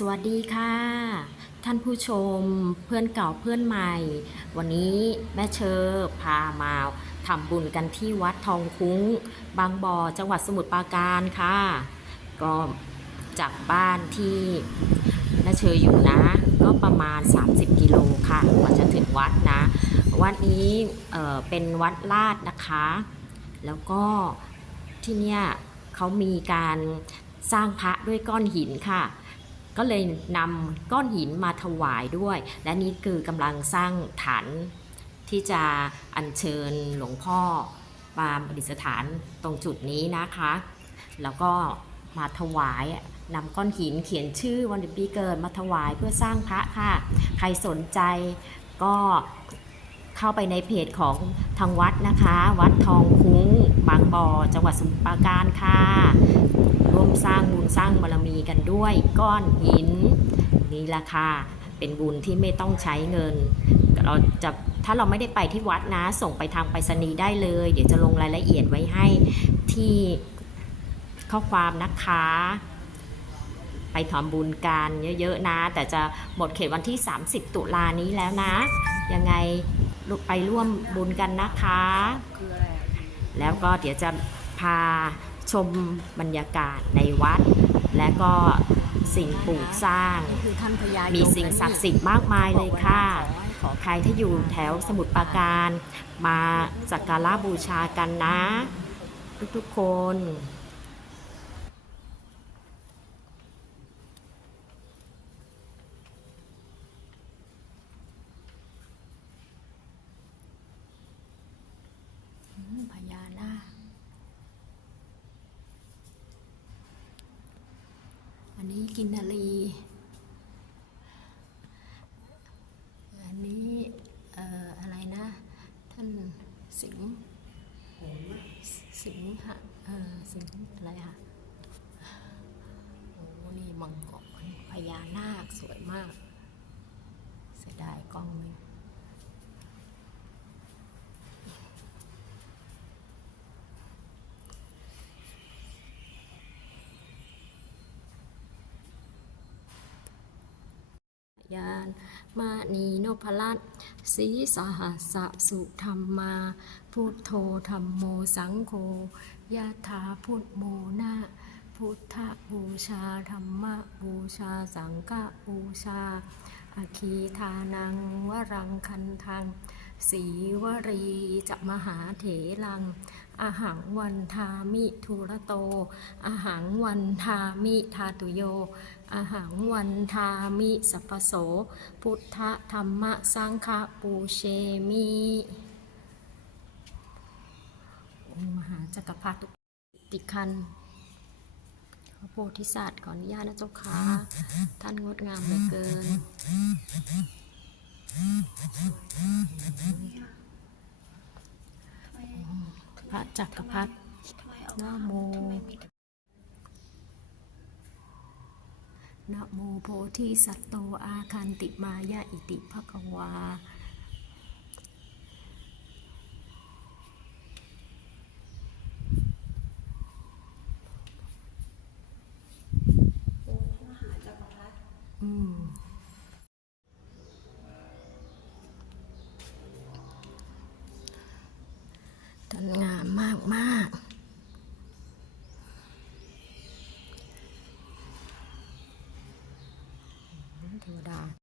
สวัสดีค่ะ ท่านผู้ชมเพื่อนเก่าเพื่อนใหม่ วันนี้แม่เชอพามาทำบุญกันที่วัดทองคุ้ง บางบ่อจังหวัดสมุทรปราการค่ะ ก็จากบ้านที่แม่เชออยู่นะ ก็ประมาณ 30 กิโลค่ะกว่าจะถึงวัดนะ วัดนี้เเป็นวัดลาดนะคะ แล้วก็ที่เนี่ยเขามีการสร้างพระด้วยก้อนหินค่ะ ก็เลยนำก้อนหินมาถวายด้วย และนี่คือกำลังสร้างฐานที่จะอัญเชิญหลวงพ่อมาประดิษฐานตรงจุดนี้นะคะ แล้วก็มาถวายนำก้อนหินเขียนชื่อวันเดือนปีเกิดมาถวายเพื่อสร้างพระค่ะ ใครสนใจก็เข้าไปในเพจของทางวัดนะคะ วัดทองคุ้งบางบ่อจังหวัดสมุทรปราการค่ะ มสร้างบุญสร้างบารมีกันด้วย ก้อนหิน นี่แหละค่ะเป็นบุญที่ไม่ต้องใช้เงิน เราจะถ้าเราไม่ได้ไปที่วัดนะ ส่งไปทางไปรษณีย์ได้เลย เดี๋ยวจะลงรายละเอียดไว้ให้ที่ข้อความนะคะไปทำบุญกันเยอะๆนะ แต่จะหมดเขตวันที่ 30 ตุลานี้แล้วนะ ยังไงไปร่วมบุญกันนะคะ แล้วก็เดี๋ยวจะพา ชมบรรยากาศในวัด และก็สิ่งปลูกสร้าง มีสิ่งศักดิ์สิทธิ์มากมายเลยค่ะให้ขอใครที่อยู่แถวสมุทรปราการ มาสักการะบูชากันนะ ทุกๆคน อืมพญานาคอั นี้กินนารีอันนี้อะไรนะ ท่านสิงห์สิงห์ฮะเออสิงห์อะไรฮะโอ้นี่มังกรพญานาคสวยมาก เสียดายกล้องไม่ ยานมานีนพลัตสีสหัสสุธรรมา พุทโธธรรมโมสังโฆยะถาพุทโมนะพุทธบูชาธรรมบูชาสังฆบูชา อาคีทานังวรังคันทังสีวรีจะมหาเถรังอาหังวันทามิทุระโตอาหังวันทามิทาตุโยอาหังวันทามิสัพพโส พุทธธรรมสังฆปูเชมิองค์มหาจักรพรรดิติคัน พระโพธิสัตว์ขออนุญาตนะเจ้าค่ะท่านงดงามเหลือเกิน พระจักรพรรดินะโมนะโมโพธิสัตว์โตอาคันติมายะอิติภะคะวา ต้นงามมากมากเทวดา